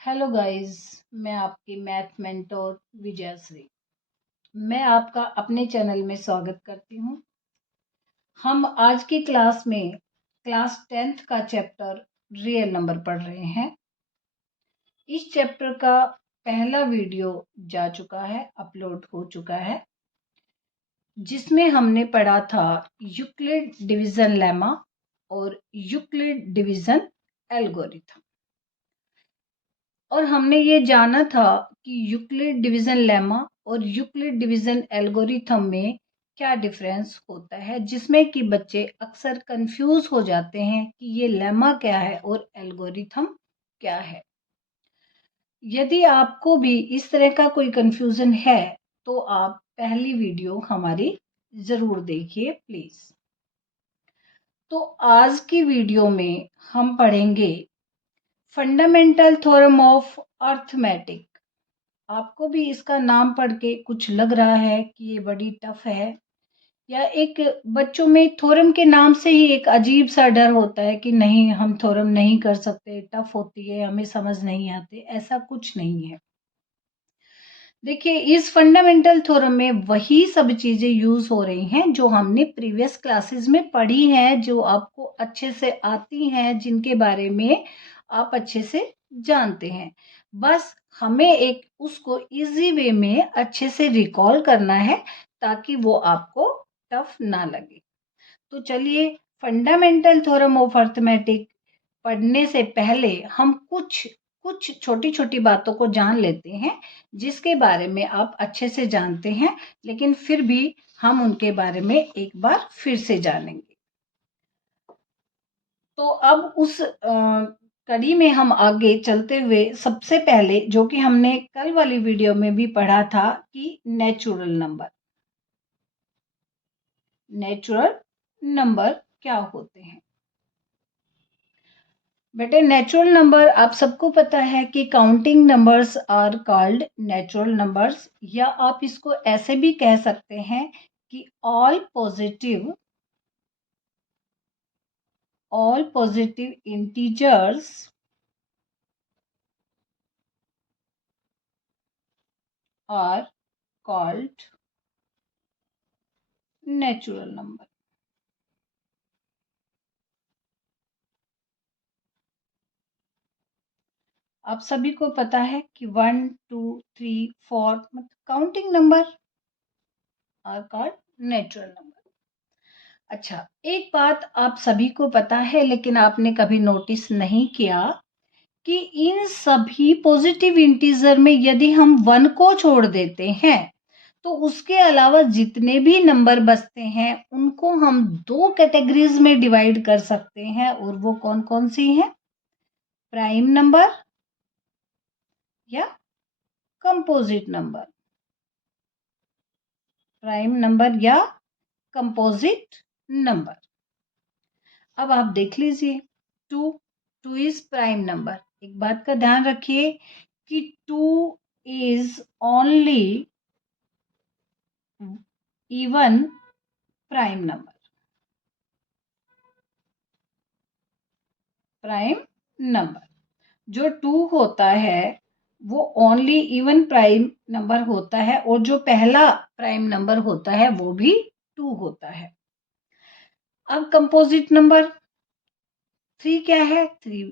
Hello guys. मैं आपकी math mentor विजयश्री। मैं आपका अपने चैनल में स्वागत करती हूँ। हम आज की क्लास में क्लास 10th का चैप्टर रियल नंबर पढ़ रहे हैं। इस चैप्टर का पहला वीडियो जा चुका है, अपलोड हो चुका है, जिसमें हमने पढ़ा था यूक्लिड डिवीजन लेमा और यूक्लिड डिवीजन एल्गोरिथम। और हमने ये जाना था कि यूक्लिड डिवीजन लेमा और यूक्लिड डिवीजन एल्गोरिथम में क्या डिफरेंस होता है, जिसमें कि बच्चे अक्सर कंफ्यूज हो जाते हैं कि ये लेमा क्या है और एल्गोरिथम क्या है। यदि आपको भी इस तरह का कोई कंफ्यूजन है तो आप पहली वीडियो हमारी जरूर देखिए प्लीज। तो आज की वीडियो में हम पढ़ेंगे फंडामेंटल थ्योरम ऑफ अर्थमेटिक। आपको भी इसका नाम पढ़ के कुछ लग रहा है कि ये बड़ी टफ है, या एक बच्चों में थ्योरम के नाम से ही एक अजीब सा डर होता है कि नहीं, हम थ्योरम नहीं कर सकते, टफ होती है, हमें समझ नहीं आते। ऐसा कुछ नहीं है। देखिए, इस फंडामेंटल थ्योरम में वही सब चीजें यूज हो रही हैं जो हमने प्रीवियस क्लासेस में पढ़ी हैं, जो आपको अच्छे से आती हैं, जिनके बारे में आप अच्छे से जानते हैं। बस हमें एक उसको इजी वे में अच्छे से रिकॉल करना है ताकि वो आपको टफ ना लगे। तो चलिए, फंडामेंटल थ्योरम ऑफ अर्थमेटिक पढ़ने से पहले हम कुछ कुछ छोटी छोटी बातों को जान लेते हैं, जिसके बारे में आप अच्छे से जानते हैं, लेकिन फिर भी हम उनके बारे में एक बार फिर से जानेंगे। तो अब उस कड़ी में हम आगे चलते हुए सबसे पहले, जो कि हमने कल वाली वीडियो में भी पढ़ा था, कि नेचुरल नंबर क्या होते हैं। बेटे, नेचुरल नंबर आप सबको पता है कि counting numbers are called natural numbers, या आप इसको ऐसे भी कह सकते हैं कि all positive integers are called natural number। आप सभी को पता है कि 1 2 3 4 मतलब counting number are called natural number. अच्छा, एक बात आप सभी को पता है लेकिन आपने कभी नोटिस नहीं किया कि इन सभी पॉजिटिव इंटीजर में यदि हम 1 को छोड़ देते हैं तो उसके अलावा जितने भी नंबर बचते हैं उनको हम दो कैटेगरीज में डिवाइड कर सकते हैं, और वो कौन कौन सी हैं? प्राइम नंबर या कंपोजिट नंबर। प्राइम नंबर या कंपोजिट नंबर। अब आप देख लीजिए, two two is prime number. एक बात का ध्यान रखिए कि two is only even prime number. Prime number जो टू होता है वो ओनली इवन प्राइम नंबर होता है, और जो पहला प्राइम नंबर होता है वो भी टू होता है। अब कंपोजिट नंबर, थ्री क्या है? थ्री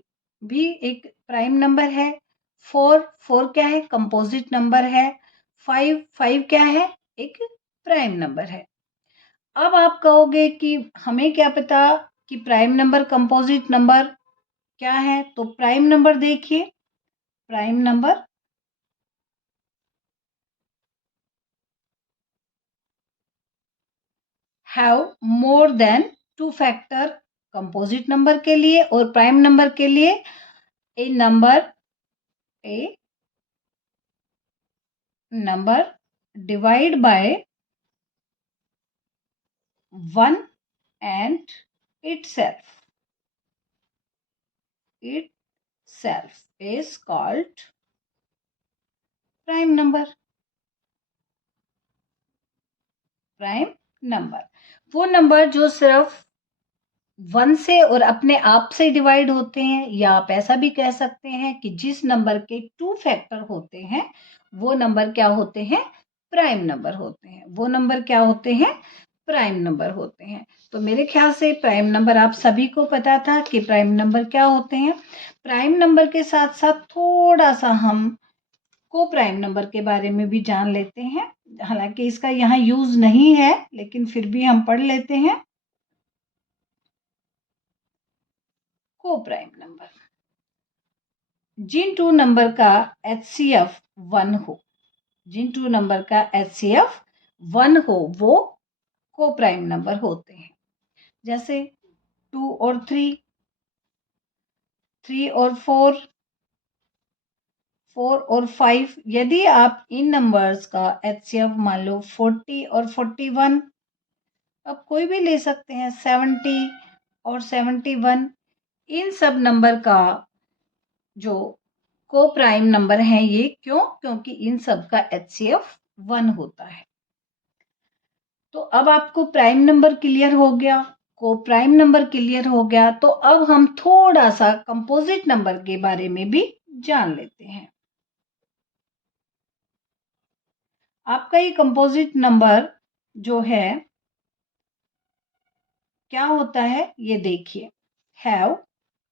भी एक प्राइम नंबर है। फोर फोर क्या है? कंपोजिट नंबर है। फाइव फाइव क्या है? एक प्राइम नंबर है। अब आप कहोगे कि हमें क्या पता कि प्राइम नंबर कंपोजिट नंबर क्या है? तो प्राइम नंबर देखिए, prime number have more than two factor composite number के लिए, और प्राइम नंबर के लिए a number divide by 1 and itself is called prime number। Prime number वो नंबर जो सिर्फ 1 से और अपने आप से डिवाइड होते हैं, या आप ऐसा भी कह सकते हैं कि जिस नंबर के 2 फैक्टर होते हैं वो नंबर क्या होते हैं, प्राइम नंबर होते हैं। वो नंबर क्या होते हैं, प्राइम नंबर होते हैं। तो मेरे ख्याल से प्राइम नंबर आप सभी को पता था कि प्राइम नंबर क्या होते हैं। प्राइम नंबर के साथ साथ थोड़ा सा हम को प्राइम नंबर के बारे में भी जान लेते हैं। हालांकि इसका यहाँ यूज नहीं है, लेकिन फिर भी हम पढ़ लेते हैं। को प्राइम नंबर, जिन 2 नंबर का HCF 1 हो, जिन 2 नंबर का HCF 1 हो वो को प्राइम नंबर होते हैं। जैसे 2 और 3, 3 और 4, 4 और 5। यदि आप इन नंबर्स का HCF मान लो 40 और 41, अब कोई भी ले सकते हैं, 70 और 71, इन सब नंबर का जो को प्राइम नंबर है ये, क्यों, क्योंकि इन सब का HCF 1 होता है। तो अब आपको प्राइम नंबर क्लियर हो गया, को प्राइम नंबर क्लियर हो गया, तो अब हम थोड़ा सा कंपोजिट नंबर के बारे में भी जान लेते हैं। आपका ये कंपोजिट नंबर जो है क्या होता है, ये देखिए। हैव,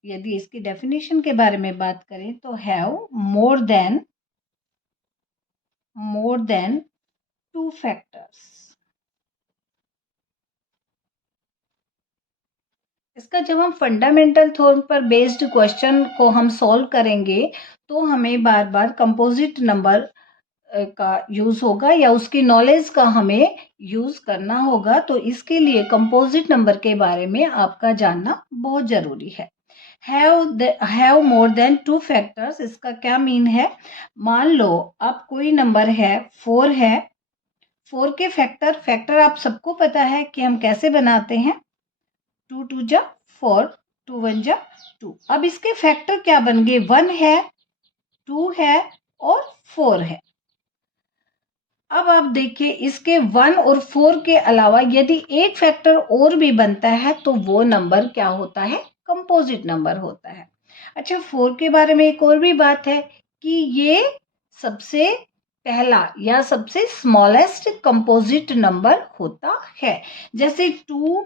यदि इसकी डेफिनेशन के बारे में बात करें तो हैव मोर देन 2 फैक्टर्स। इसका जब हम फंडामेंटल थ्योरम पर बेस्ड क्वेश्चन को हम सॉल्व करेंगे तो हमें बार बार कंपोजिट नंबर का यूज होगा, या उसकी नॉलेज का हमें यूज करना होगा। तो इसके लिए कंपोजिट नंबर के बारे में आपका जानना बहुत जरूरी है। हैव मोर देन 2 फैक्टर्स, इसका क्या मीन है। मान लो आप कोई नंबर है 4 है, 4 के फैक्टर आप सबको पता है कि हम कैसे बनाते हैं, 2 2 जा 4, 2 1 जा 2। अब इसके फैक्टर क्या बन गए, 1 है, 2 है और 4 है। अब आप देखिए इसके 1 और 4 के अलावा यदि एक फैक्टर और भी बनता है तो वो नंबर क्या होता है, कंपोजिट नंबर होता है। अच्छा, 4 के बारे में एक और भी बात है कि ये सबसे पहला या सबसे स्मॉलेस्ट कंपोजिट नंबर होता है। जैसे 2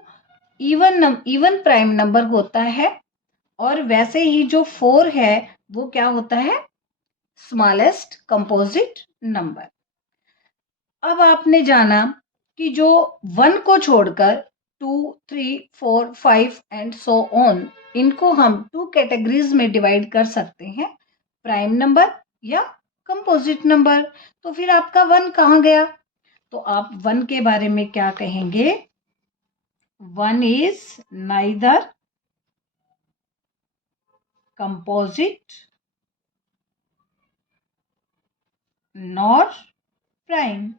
इवन प्राइम नंबर होता है, और वैसे ही जो 4 है वो क्या होता है, स्मॉलेस्ट कंपोजिट नंबर। अब आपने जाना कि जो 1 को छोड़कर 2, 3, 4, 5 एंड सो ऑन, इनको हम 2 कैटेगरीज में डिवाइड कर सकते हैं, प्राइम नंबर या कंपोजिट नंबर। तो फिर आपका 1 कहाँ गया, तो आप 1 के बारे में क्या कहेंगे, 1 is neither composite nor prime.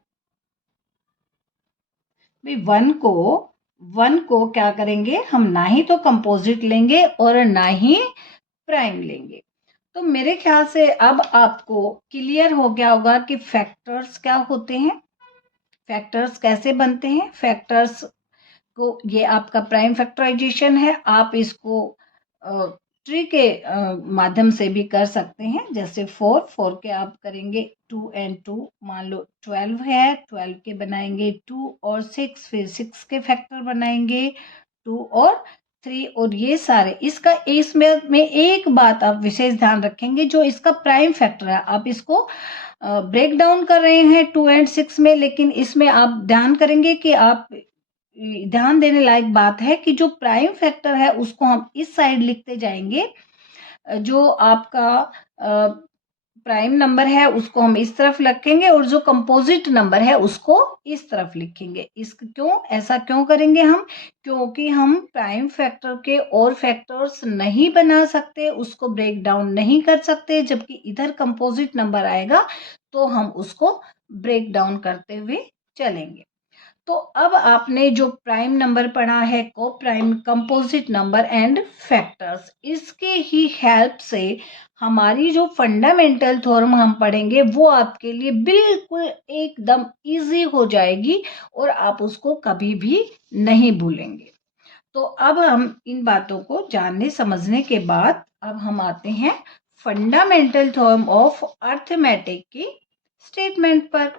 भाई 1 को क्या करेंगे हम, ना ही तो कंपोजिट लेंगे और ना ही प्राइम लेंगे। तो मेरे ख्याल से अब आपको क्लियर हो गया होगा कि फैक्टर्स क्या होते हैं, फैक्टर्स कैसे बनते हैं। फैक्टर्स को, ये आपका प्राइम फैक्टराइजेशन है, आप इसको ट्री के माध्यम से भी कर सकते हैं। जैसे 4 के आप करेंगे 2 एंड 2, मान लो 12 है, 12 के बनाएंगे 2 और 6, फिर 6 के फैक्टर बनाएंगे 2 और 3, और ये सारे इसका, इसमें एक बात आप विशेष ध्यान रखेंगे, जो इसका प्राइम फैक्टर है आप इसको ब्रेक डाउन कर रहे हैं 2 एंड 6 में, लेकिन इसमें आप ध्यान करेंगे कि आप, ध्यान देने लायक बात है कि जो प्राइम फैक्टर है उसको हम इस साइड लिखते जाएंगे, जो आपका प्राइम नंबर है उसको हम इस तरफ लिखेंगे, और जो कंपोजिट नंबर है उसको इस तरफ लिखेंगे। इस क्यों, ऐसा क्यों करेंगे हम, क्योंकि हम प्राइम फैक्टर के और फैक्टर्स नहीं बना सकते, उसको ब्रेक डाउन नहीं कर सकते, जबकि इधर कंपोजिट नंबर आएगा तो हम उसको ब्रेक डाउन करते हुए चलेंगे। तो अब आपने जो प्राइम नंबर पढ़ा है, को prime, composite number and factors, इसके ही हेल्प से हमारी जो फंडामेंटल थ्योरम हम पढ़ेंगे वो आपके लिए बिल्कुल एकदम इजी हो जाएगी और आप उसको कभी भी नहीं भूलेंगे। तो अब हम इन बातों को जानने समझने के बाद अब हम आते हैं फंडामेंटल थ्योरम ऑफ अर्थमेटिक की स्टेटमेंट पर।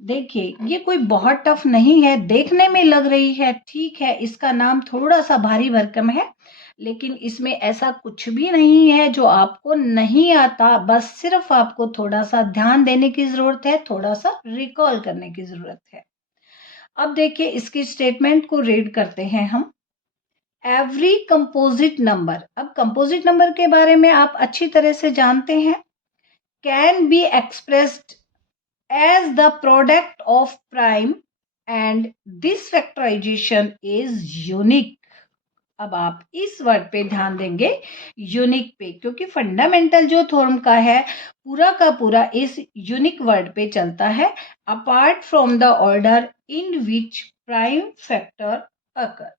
देखिए ये कोई बहुत टफ नहीं है, देखने में लग रही है ठीक है, इसका नाम थोड़ा सा भारी भरकम है, लेकिन इसमें ऐसा कुछ भी नहीं है जो आपको नहीं आता, बस सिर्फ आपको थोड़ा सा ध्यान देने की जरूरत है, थोड़ा सा रिकॉल करने की जरूरत है। अब देखिए इसकी स्टेटमेंट को रीड करते हैं हम। एवरी कंपोजिट नंबर, अब कंपोजिट नंबर के बारे में आप अच्छी तरह से जानते हैं, can be expressed as the product of prime and this factorisation is unique. अब आप इस वर्ड पे ध्यान देंगे, यूनिक पे, क्योंकि फंडामेंटल जो थ्योरम का है पूरा का पूरा इस यूनिक वर्ड पे चलता है, apart from the order in which prime factor occur.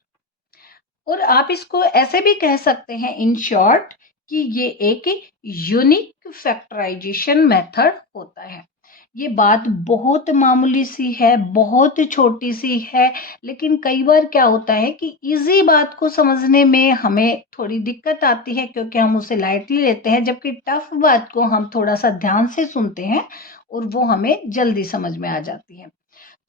और आप इसको ऐसे भी कह सकते हैं इन शॉर्ट कि ये एक यूनिक फैक्टराइजेशन मेथड होता है। ये बात बहुत मामूली सी है, बहुत छोटी सी है, लेकिन कई बार क्या होता है कि इजी बात को समझने में हमें थोड़ी दिक्कत आती है, क्योंकि हम उसे लाइटली लेते हैं, जबकि टफ बात को हम थोड़ा सा ध्यान से सुनते हैं और वो हमें जल्दी समझ में आ जाती है।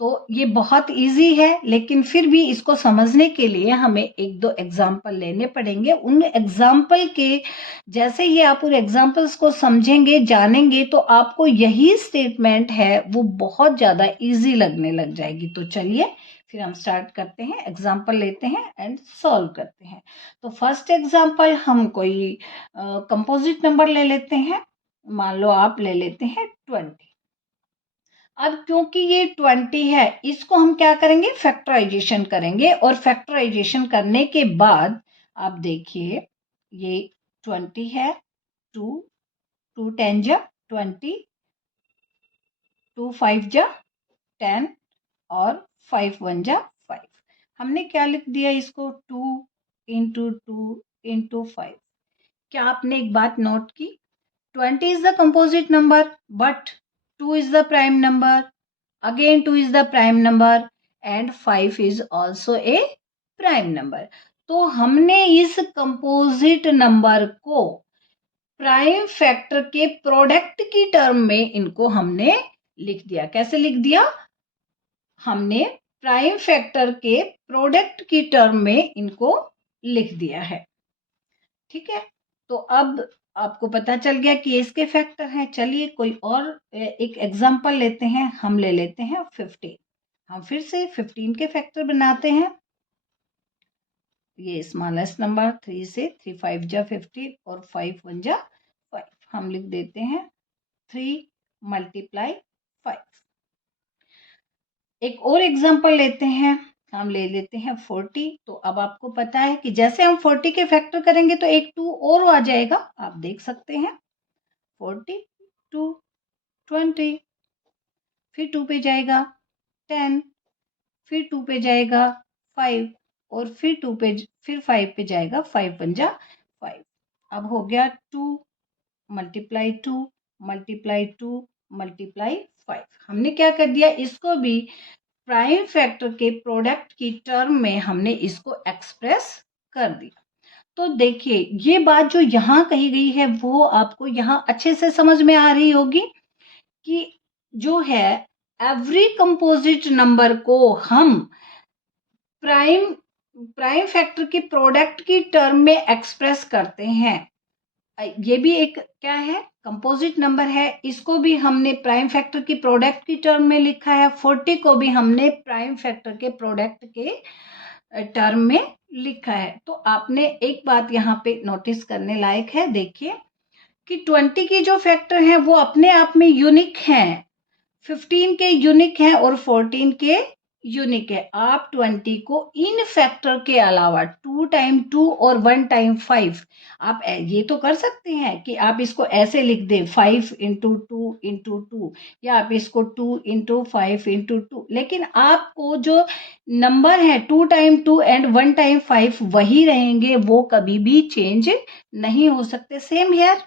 तो ये बहुत इजी है, लेकिन फिर भी इसको समझने के लिए हमें एक दो एग्जाम्पल लेने पड़ेंगे। उन एग्जाम्पल के जैसे ही आप उन एग्जाम्पल्स को समझेंगे, जानेंगे, तो आपको यही स्टेटमेंट है वो बहुत ज़्यादा इजी लगने लग जाएगी। तो चलिए फिर हम स्टार्ट करते हैं, एग्जाम्पल लेते हैं एंड सॉल्व करते हैं। तो फर्स्ट एग्जाम्पल हम कोई कंपोजिट नंबर ले लेते हैं। मान लो आप ले लेते हैं 20। अब क्योंकि ये 20 है, इसको हम क्या करेंगे, फैक्टराइजेशन करेंगे, और फैक्टराइजेशन करने के बाद आप देखिए ये 20 है, 2 10 जा 20, 2 5 जा 10 और 5 1 जा 5। हमने क्या लिख दिया इसको, 2 इंटू 2 इंटू 5। क्या आपने एक बात नोट की, 20 is the composite number but 2 is the prime number, again 2 is the prime number and 5 is also a prime number। तो हमने इस कंपोजिट नंबर को प्राइम फैक्टर के प्रोडक्ट की टर्म में इनको हमने लिख दिया। कैसे लिख दिया, हमने प्राइम फैक्टर के प्रोडक्ट की टर्म में इनको लिख दिया है। ठीक है, तो अब आपको पता चल गया कि ये इसके फैक्टर हैं। चलिए कोई और एक एग्जांपल लेते हैं, हम ले लेते हैं 15। हम फिर से 15 के फैक्टर बनाते हैं। ये स्मॉलेस्ट नंबर 3 से 3 5 जा 15 और 5 1 जा 5। हम लिख देते हैं 3 मल्टीप्लाई 5। एक और एग्जांपल लेते हैं, हम ले लेते हैं 40। तो अब आपको पता है कि जैसे हम 40 के फैक्टर करेंगे तो एक 2 और आ जाएगा, आप देख सकते हैं 40 2 20, फिर 2 पे जाएगा 10, फिर 2 पे जाएगा 5 और फिर 2 पे फिर 5 पे जाएगा 5 1 जा 5। अब हो गया 2 मल्टीप्लाई 2 मल्टीप्लाई 2 मल्टीप्लाई 5। हमने क्या कर दिया, इसको भी प्राइम फैक्टर के प्रोडक्ट की टर्म में हमने इसको एक्सप्रेस कर दिया। तो देखिए ये बात जो यहाँ कही गई है वो आपको यहाँ अच्छे से समझ में आ रही होगी कि जो है एवरी कंपोजिट नंबर को हम प्राइम फैक्टर के प्रोडक्ट की टर्म में एक्सप्रेस करते हैं। ये भी एक क्या है, कंपोजिट नंबर है, इसको भी हमने प्राइम फैक्टर की प्रोडक्ट की टर्म में लिखा है। 40 को भी हमने प्राइम फैक्टर के प्रोडक्ट के टर्म में लिखा है। तो आपने एक बात यहाँ पे नोटिस करने लायक है, देखिए कि 20 की जो फैक्टर हैं वो अपने आप में यूनिक हैं, 15 के यूनिक हैं और 14 के यूनिक है। आप 20 को इन फैक्टर के अलावा 2 टाइम 2 और 1 टाइम 5, आप ये तो कर सकते हैं कि आप इसको ऐसे लिख दें 5 इंटू 2 इंटू 2, या आप इसको 2 इंटू 5 इंटू 2, लेकिन आपको जो नंबर है 2 टाइम 2 एंड 1 टाइम 5 वही रहेंगे, वो कभी भी चेंज नहीं हो सकते। Same here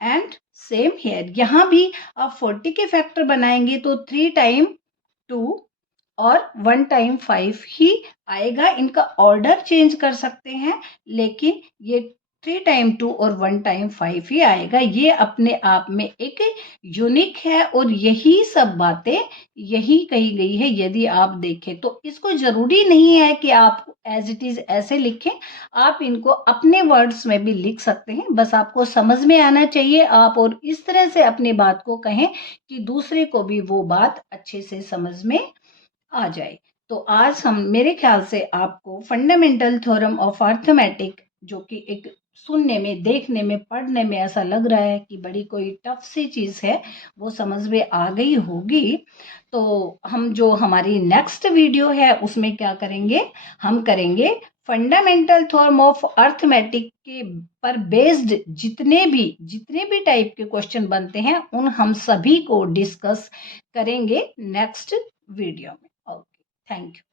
and same here, यहाँ भी आप 40 के फैक्टर बनाएंगे तो 3 टाइम 2 और 1 टाइम 5 ही आएगा। इनका ऑर्डर चेंज कर सकते हैं, लेकिन ये 3 टाइम 2 और 1 टाइम 5 ही आएगा। ये अपने आप में एक यूनिक है और यही सब बातें यही कही गई है। यदि आप देखें तो इसको जरूरी नहीं है कि आप एज इट इज ऐसे लिखें, आप इनको अपने वर्ड्स में भी लिख सकते हैं। बस आपको समझ में आना चाहिए आप, और इस तरह से अपनी बात को कहें कि दूसरे को भी वो बात अच्छे से समझ में आ जाए। तो आज हम, मेरे ख्याल से आपको फंडामेंटल थ्योरम ऑफ अर्थमेटिक, जो कि एक सुनने में, देखने में, पढ़ने में ऐसा लग रहा है कि बड़ी कोई टफ सी चीज है, वो समझ में आ गई होगी। तो हम जो हमारी नेक्स्ट वीडियो है उसमें क्या करेंगे, हम करेंगे फंडामेंटल थ्योरम ऑफ अर्थमेटिक के पर बेस्ड जितने भी टाइप के क्वेश्चन बनते हैं उन हम सभी को डिस्कस करेंगे नेक्स्ट वीडियो में। Okay, thank you.